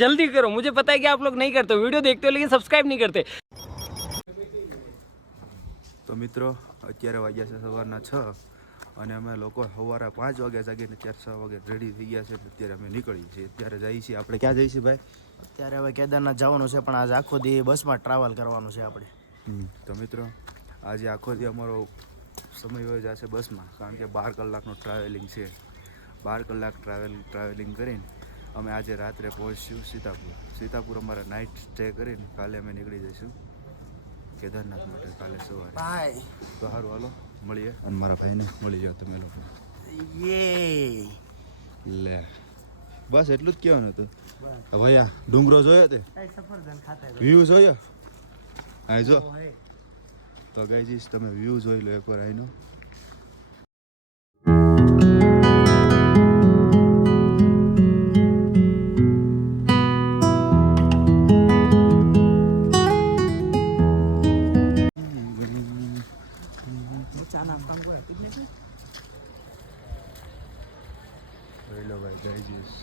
जल्दी करो, मुझे पता है कि आप लोग नहीं करते, वीडियो देखते हो लेकिन सब्सक्राइब नहीं करते। तो मित्रों અત્યારે વાગ્યા છે સવારના 6 અને અમે લોકો સવારે 5 વાગે જાગીને અત્યારે 6 વાગે રેડી થઈ ગયા છે. અત્યારે અમે નીકળી છીએ. અત્યારે જઈએ છીએ આપણે ક્યાં જઈએ છીએ ભાઈ? અત્યારે હવે કેદારનાથ જવાનું છે પણ આજ આખો દી બસમાં ટ્રાવેલ કરવાનું છે આપણે. તો મિત્રો આજે આખો દી અમારો સમય હોય જશે બસમાં, કારણ કે 12 કલાકનું ટ્રાવેલિંગ છે. 12 કલાક ટ્રાવેલિંગ કરીને અમે આજે રાત્રે પહોંચ્યું સીતાપુર. અમારે નાઇટ સ્ટે કરીને કાલે અમે નીકળી જઈશું કેદારનાથ માટે કાલે સવારે. બાય. તો સારું હાલો મળીએ, અને મારા ભાઈને મળી જાઓ તમે લોકો. યે લે બસ એટલું જ કહેવાનું હતું. ભાઈ આ ડુંગરો જોયો તે સફરજન ખાતા વ્યૂ જોયો? હા જો તો ગઈ જઈશ, તમે વ્યૂ જોઈ લો એકવાર અહીંનો. જોઈ લો ભાઈ ગઈ જઈશ.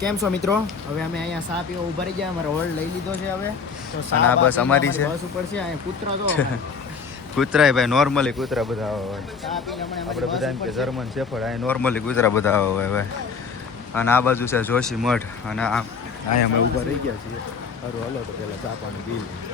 કેમ છો મિત્રો? હવે અમે અહીંયા સા પીવા ઉભા રહી ગયા, અમારો હોલ્ડ લઈ લીધો છે હવે. તો અને આ બસ અમારી છે. બસ ઉપર છે. અહીંયા કૂતરા જો કૂતરાય ભાઈ નોર્મલી કૂતરા બધા આવે હોય. સા પીને આપણે બધા એમ કે જર્મન શેફર્ડ, અહીં નોર્મલી કૂતરા બધા આવે હોય ભાઈ. અને આ બાજુ છે જોશી મઠ, અને અહીંયા અમે ઊભા રહી ગયા છીએ. સારું હાલો તો પહેલાં ચા પાણી પી લઈએ.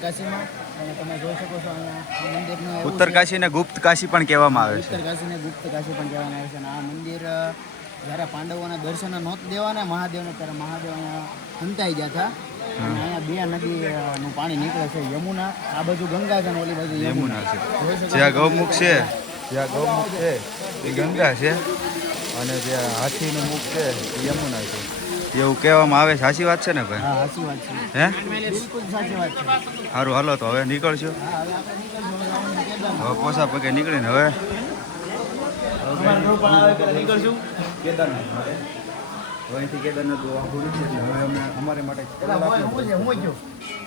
ઉત્તરકાશીમાં અને તમે જોઈ શકો છો અહીંયા આ મંદિરનું એવું ઉત્તર છે. કાશી ને ગુપ્ત કાશી પણ કહેવામાં આવે છે. ઉત્તરકાશીને ગુપ્ત કાશી પણ કહેવામાં આવે છે અને આ મંદિર જ્યારે પાંડવોને દર્શન નહોત દેવાના મહાદેવને ત્યારે મહાદેવ અહીંયા હંતાઈ ગયા હતા અને અહીંયા 2 નદીનું પાણી નીકળે છે યમુના આ બાજુ ગંગા છે અને ઓલી બાજુ યમુના યમુના છે. જ્યાં ગૌમુખ છે એ ગંગા છે અને જ્યાં હાથીનું મુખ છે એ યમુના છે એવું કહેવામાં આવે છે. સાચી વાત છે ને ભાઈ? હા સાચી વાત છે હે બિલકુલ સાચી વાત છે. સારું હાલો તો હવે નીકળશું. હા હવે આપણે નીકળશું હવે પોસા પગે નીકળીને હવે નીકળશું કેદારનાથ માટે. હવે અહીંથી કેદારનાથ આખું નથી એટલે હવે અમે અમારે માટે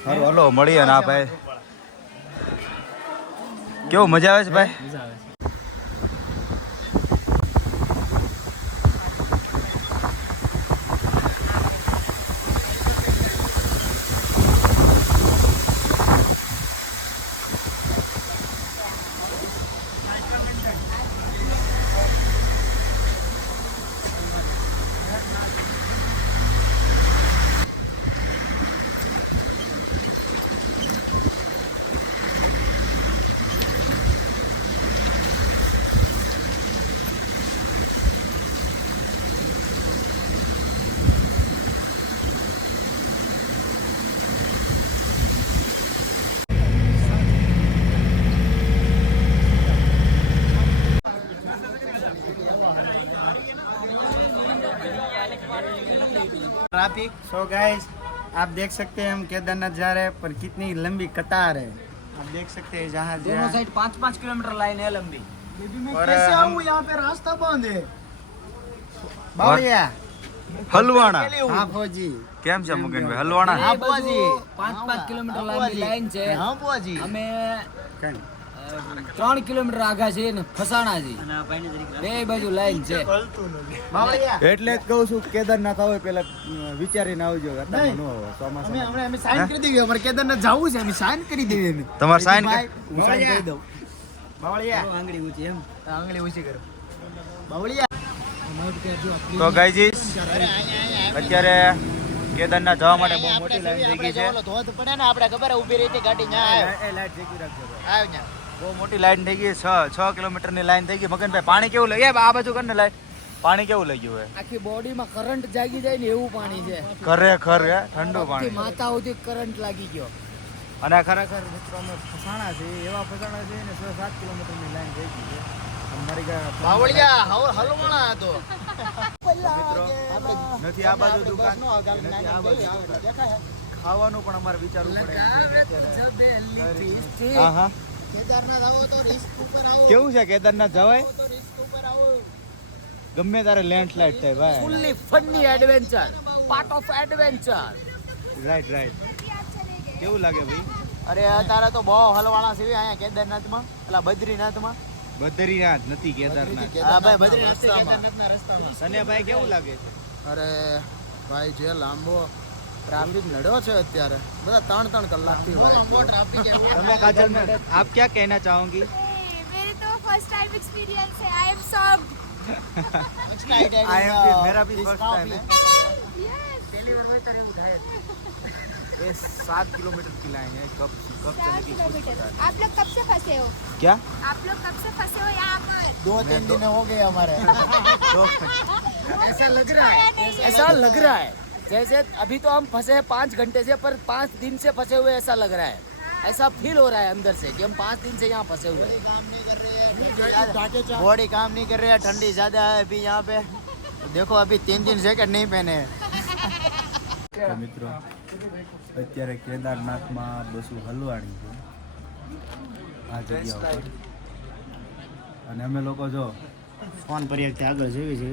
સારું હાલો મળીએ ને. આ ભાઈ કેવું મજા આવે છે ભાઈ? ट्रैफिक सो गाइस आप देख सकते हैं हम केदारनाथ जा रहे हैं पर कितनी लंबी कतार है आप देख सकते हैं जहाँ दोनों साइड 5-5 किलोमीटर लाइन है लंबी। और हम यहाँ पे रास्ता बंद है बावड़िया હલવાણા हाँ फौजी કેમ છે મુકેશભાઈ? હલવાણા हाँ फौजी 5-5 કિલોમીટર લાંબી લાઈન છે. हाँ फौजी અમે 3 કિલોમીટર આગા છે ને ફસાણા છે. બે બાજુ લાઈન છે. બાવળિયા એટલે જ કહું છું કેદારનાથ આવે પેલા વિચારીને આવજો. નહીં. અમે સાઈન કરી દેવી અમારે કેદારનાથ જવું છે અમે સાઈન કરી દેવી અમે તમારે સાઈન હું સાઈન કરી દઉં બાવળિયા આંગળી ઊંચી એમ આંગળી ઊંચી કરો બાવળિયા તો ગાઈજીસ અત્યારે કેદારનાથ જવા માટે બહુ મોટી લાઈન થઈ ગઈ છે. ધોધ પડે ને આપણે ખબર ઊભી રહી ગાડી ન્યા આવ ન્યા બહુ મોટી લાઈન થઈ ગઈ. 6 કિલોમીટરની લાઈન થઈ ગઈ. મગનભાઈ પાણી કેવું લાગે? આ બાજુ કરીને લાઈન પાણી કેવું લાગ્યું હોય? આખી બોડીમાં કરંટ જાગી જાય ને એવું પાણી છે. ખરેખર હે ઠંડુ આખી પાણી. માથા સુધી કરંટ લાગી ગયો. અને ખરેખર મિત્રો અમે ફસાણા છે એવા ફસાણા છે ને 6-7 કિલોમીટરની લાઈન થઈ ગઈ છે. અમારી બાવળિયા હલવાણા હતો મિત્રો નથી આ બાજુ દુકાન નથી આ બાજુ ખાવાનું પણ અમારે વિચારવું પડે એમ છે. હા હા કેદારનાથ આવો તો રિસ્ક ઉપર આવો કેવું છે કેદારનાથ જવાય? તો રિસ્ક ઉપર આવો ગમે તારે લેન્ડસ્લાઇડ થાય ભાઈ. Fully funny adventure, part of adventure. Right right. કેવું લાગે ભાઈ? અરે અત્યારે તો બહુ હલવાણા છે અહીંયા કેદારનાથમાં પેલા બદ્રીનાથમાં બદ્રીનાથ નથી કેદારનાથ. હા ભાઈ બદ્રીનાથમાં તને ભાઈ કેવું લાગે છે? અરે ભાઈ જે લાંબો ટ્રાફિક નડ્યો છે અત્યારે બધા 3-3 કલાકથી તમે કાજલ મેં આપ क्या कहना चाहोगी? मेरे तो फर्स्ट टाइम एक्सपीरियंस है आई एम शॉक्ड मेरा भी फर्स्ट टाइम है. ये 7 किलोमीटर की लाइन है. कब चलेगी? किलोमीटर आप लोग कब से फंसे हो क्या? आप लोग कब से फंसे हो यहाँ पर 2-3 दिन हो गए हमारे ऐसा लग रहा है ऐसा लग रहा है जैसे अभी तो हम फंसे हैं 5 घंटे से, पर 5 दिन से फंसे हुए ऐसा लग रहा है. ऐसा फील हो रहा है अंदर से कि हम 5 दिन से यहाँ फंसे हुए हैं. बॉडी काम नहीं कर रही है ठंडी ज्यादा है अभी यहाँ पे देखो अभी 3 दिन जैकेट नहीं पहने તો મિત્રો અત્યારે કેદારનાથમાં બસું હલવાણી છે આ જગ્યા ઉપર અને અમે લોકો જો ફોન પર એકથી આગળ જેવી છે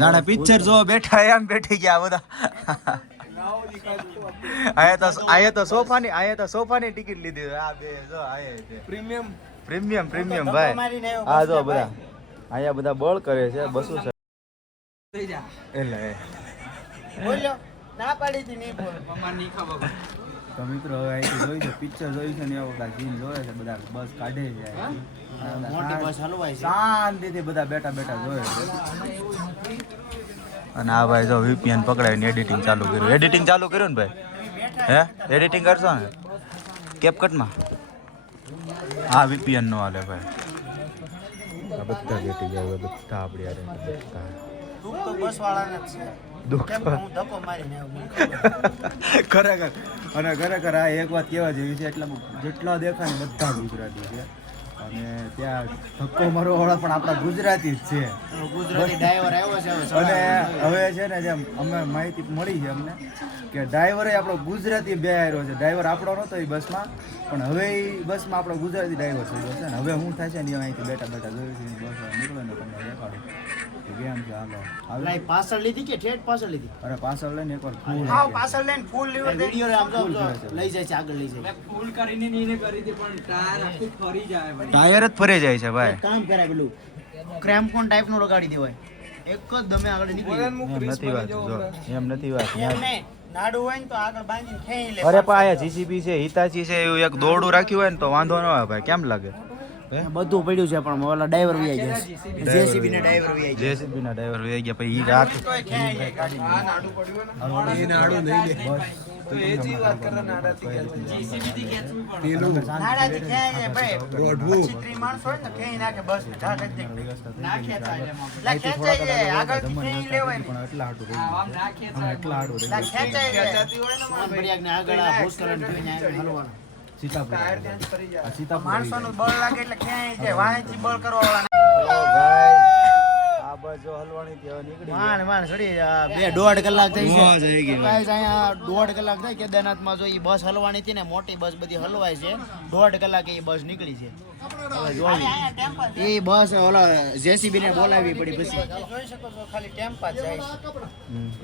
જાણે પિક્ચર જો બેઠા એમ બેઠી ગયા બધા. આયા તો સોફાની ટિકિટ લીધી. આ બે જો આયા છે પ્રીમિયમ ભાઈ. આ જો બધા અહીંયા બધા બળ કરે છે બસું છે એટલે બોલ્યો ના પાડી હતી નહીં બોલ તો મિત્રો હવે અહીંથી જોઈ છે પિક્ચર જોયું છે ને એવા બધા સીન જોવે છે બધા બસ કાઢે છે મોટી બસ હલવાય છે શાંતિથી બધા બેઠા બેઠા જોવે છે. અને આ ભાઈ જો VPN પકડાવીને એડિટિંગ ચાલુ કર્યું ને ભાઈ? હે એડિટિંગ કરશો ને? કેપકટમાં હા VPN નો હાલે ભાઈ આ બધા બેઠી જાય બધા આપણી યાર બધા દુઃખ તો બસ વાળાને જ છે. દુઃખ કેમ કે હું ધક્કો મારીને આવું. ખરેખર અને ખરેખર આ એક વાત કહેવા જેવી છે એટલે જેટલા દેખાય ને બધા ગુજરાતી છે અને ત્યાં ધક્કો મારવા વાળા પણ આપણા ગુજરાતી જ છે ગુજરાતી ડ્રાઈવર આવ્યો છે હવે અને સવારે. હવે છે ને જેમ અમે માહિતી મળી છે અમને કે ડ્રાઈવરે આપણો ગુજરાતી બે આવ્યો છે ડ્રાઈવર આપણો નહોતો એ બસમાં પણ હવે એ બસમાં આપણો ગુજરાતી ડ્રાઈવર થઈ ગયો છે ને હવે હું થાય છે ને એ અહીંથી બેઠા બેઠા જોયું છે બસ નીકળે ને તમને દેખાડું કે કેમ છે હાલો લાઈ પાછળ લીધી કે ઠેઠ પાછળ લીધી? અરે પાછળ લઈને એકવાર ફૂલ હા પાછળ લઈને ફૂલ લીવર વિડિયો આમ જો લઈ જાય છે આગળ લઈ જાય. ટાયર જ ફરી જાય છે ભાઈ એક કામ કરાય પેલું ક્રેમ્પોન ટાઈપ નું લગાડી દેવાય એક જ દમે આગળ નીકળી જાય. એમ નથી વાત જો એમ નથી વાત એમ નહીં નાડું હોય ને તો આગળ બાંધીને ખેંચી લે. અરે પણ આયા જીસીબી છે હિતાચી છે એવું એક દોરડું રાખ્યું હોય ને તો વાંધો ન આવે ભાઈ કેમ લાગે બધું પડ્યું છે પણ ઓલા ડ્રાઈવર વી આવી ગયા જેસીબી ને ડ્રાઈવર વી આવી જેસીબી ના ડ્રાઈવર વહી ગયા પછી ઈ રાત નાડાથી ખેંચી જાય ભાઈ. પછી 30 માણસો હોય ને તો ખેંચી નાખે બસ ને ઢાક જ દે. નાખ્યા થાય લા ખેંચાઈ જાય આગળથી ખેંચી લેવાય ને. પણ એટલા હાટું એટલા હાટું લા ખેંચાઈ જાય બળિયાક ને આગળ આ ભૂસ્કરણ જોઈને આગળ હલવાનું. સીતાપુર આ સીતાપુર માણસોનું બળ લાગે એટલે ખેંચી જાય વાહેથી બળ કરવા વાળા. આ બસ જો હલવાણી થી હવે નીકળી માણ માણ સડી 2.5 કલાક થઈ છે. વાહ, જઈ ગઈ. ગાઈસ અહીંયા 1.5 કલાક થઈ કેદારનાથમાં જો ઈ બસ હલવાની હતી ને મોટી બસ બધી હલવાય છે 1.5 કલાકે ઈ બસ નીકળી છે. હવે જોઈ એ બસ ઓલા જેસીબી ને બોલાવી પડી પછી જોઈ શકો છો ખાલી ટેમ્પા જ જાય છે.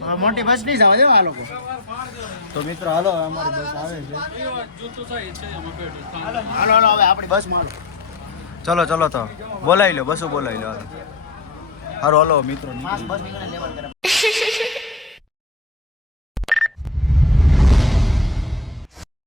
હવે મોટી બસ નહીં જવા દે આ લોકો. તો મિત્રો હાલો અમારી બસ આવે છે હાલો હાલો હવે આપણી બસમાં હાલો. ચલો તો બોલાવી લો બસો બોલાવી લો હાલો હાલો મિત્રો બસ નીકળે લેવલ કરે.